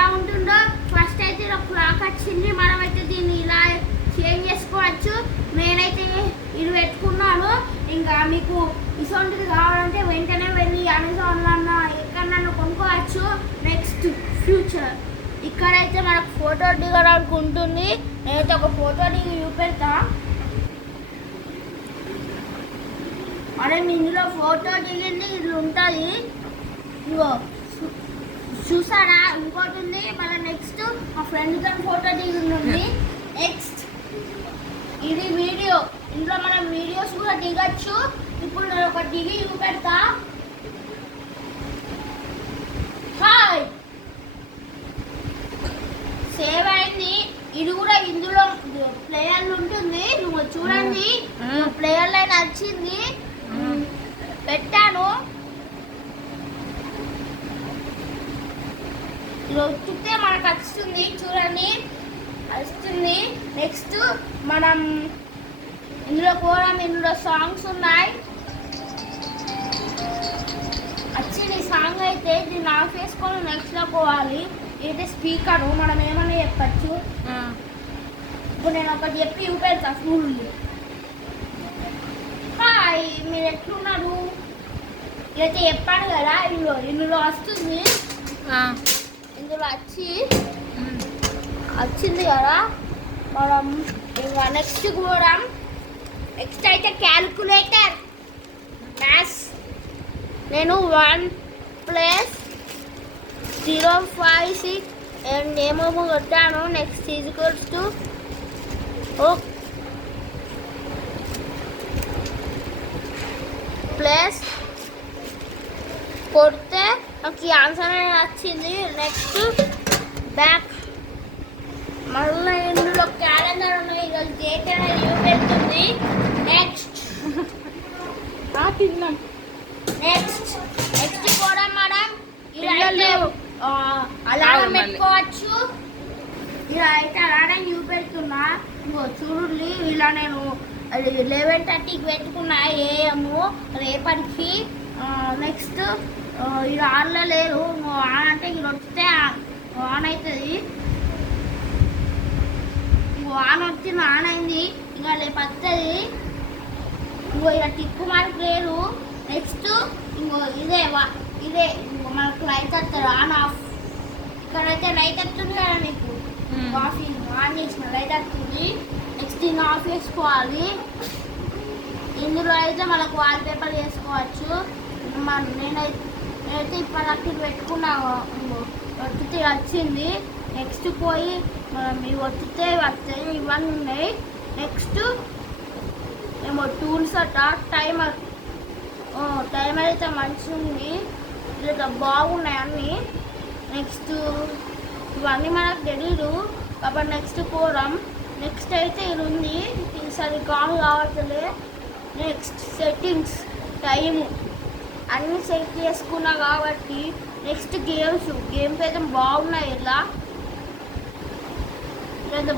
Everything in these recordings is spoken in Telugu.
ఎలా ఉంటుందో ఫస్ట్ అయితే ఇలా క్లాక్ వచ్చింది. మనమైతే దీన్ని ఇలా చేంజ్ చేసుకోవచ్చు. నేనైతే ఇది పెట్టుకున్నాను. ఇంకా మీకు ఇసొంటిది కావాలంటే వెంటనే వెళ్ళి అమెజాన్లో అన్న ఎక్కడన్నా కొనుక్కోవచ్చు. నెక్స్ట్ ఫ్యూచర్ ఇక్కడైతే మనకు ఫోటో దిగడానికి ఉంటుంది. నేనైతే ఒక ఫోటో దిగి చూపెడతా. మనం ఇందులో ఫోటో దిగింది ఇది ఉంటుంది. ఇగో చూసారా, ఇంకోటి ఉంది. మళ్ళీ నెక్స్ట్ మా ఫ్రెండ్తో ఫోటో దిగుతుంది. నెక్స్ట్ ఇది వీడియో. ఇందులో మనం వీడియోస్ కూడా దిగచ్చు. ఇప్పుడు నేను ఒక దిగి చూపెడతా. హాయ్, సేవ్ అయింది. ఇది కూడా ఇందులో ప్లేయర్లు ఉంటుంది. నువ్వు చూడండి, ప్లేయర్ లైన్ వచ్చింది, పెట్టాను. ఇది వచ్చితే మనకు వస్తుంది, చూడండి వస్తుంది. నెక్స్ట్ మనం ఇందులో పోవడం, ఇందులో సాంగ్స్ ఉన్నాయి. వచ్చింది సాంగ్ అయితే దీన్ని ఆఫ్ చేసుకొని నెక్స్ట్లో పోవాలి. ఇది స్పీకరు, మనం ఏమన్నా చెప్పచ్చు. ఇప్పుడు నేను ఒకటి చెప్పి చూపెడతా ఫుల్. హాయ్, మీరు ఎట్లున్నారు? ఇదైతే చెప్పాను కదా, ఇందులో వస్తుంది. ఇందులో వచ్చింది కదా. మనం ఇంకా నెక్స్ట్ కూడా నెక్స్ట్ అయితే క్యాల్కులేటర్ మ్యాథ్స్. నేను 1+056 అండ్ ఏమో కొట్టాను. నెక్స్ట్ ఈక్వల్స్ టు ప్లస్ కొడితే నాకు ఈ ఆన్సర్ అనేది వచ్చింది. నెక్స్ట్ బ్యాక్ మళ్ళీ ఇందులో క్యాలెండర్ ఉన్నాయి. ఈరోజు డేట్ అనేది చూపెడుతుంది. నెక్స్ట్ కూడా మనం అలారం పెట్టుకోవచ్చు. ఇలా అయితే అలారం చూపెడుతున్నా. చూడండి, ఇలా నేను 11:30కి పెట్టుకున్నా AM రేపటికి. నెక్స్ట్ ఇది ఆన్లో లేదు. ఆన్ అంటే ఇది వస్తే ఆన్ అవుతుంది. ఆన్ వచ్చింది, ఆన్ అయింది. ఇంకా రేపు వస్తుంది. ఇలా టిక్కు మార్క్ లేదు. నెక్స్ట్ ఇదే మనకు లైట్ వస్తుంది, ఆన్ ఆఫ్. ఇక్కడైతే లైట్ వస్తుంది కదా, నీకు కాఫీ ఆన్ చేసిన లైట్ వస్తుంది. నెక్స్ట్ దీన్ని ఆఫ్ చేసుకోవాలి. ఇందులో అయితే మనకు వాల్ పేపర్ చేసుకోవచ్చు. నేనైతే ఇప్పటికి పెట్టుకున్నా. ఒత్తితే వచ్చింది. నెక్స్ట్ పోయి మనం ఇవి ఒత్తితే వస్తాయి. ఇవన్నీ ఉన్నాయి. నెక్స్ట్ ఏమో టూల్స్ అట, టైమర్ అయితే మంచిగా ఉంది. ఇలా బాగున్నాయి అన్నీ. నెక్స్ట్ ఇవన్నీ మనకు తెలీదు కాబట్టి నెక్స్ట్ పోవడం. నెక్స్ట్ అయితే ఇది ఉంది, ఈసారి కాల్ కావట్లే. నెక్స్ట్ సెట్టింగ్స్, టైము అన్నీ సెట్ చేసుకున్నా కాబట్టి. నెక్స్ట్ గేమ్స్ అయితే బాగున్నాయి. ఇలా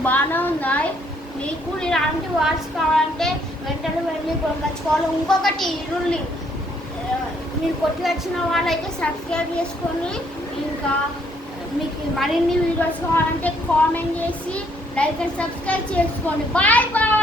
బాగానే ఉన్నాయి. మీకు ఇలాంటి వాచ్ కావాలంటే వెంటనే వెళ్ళి కొనుక్కోవాలి. ఇంకొకటి ఇరుల్లి మీరు కొట్టి వచ్చిన వాళ్ళైతే సబ్స్క్రైబ్ చేసుకొని, ఇంకా మీకు మరిన్ని వీడియోస్ కావాలంటే కామెంట్ చేసి లైక్ అండ్ సబ్స్క్రైబ్ చేసుకోండి. Bye bye.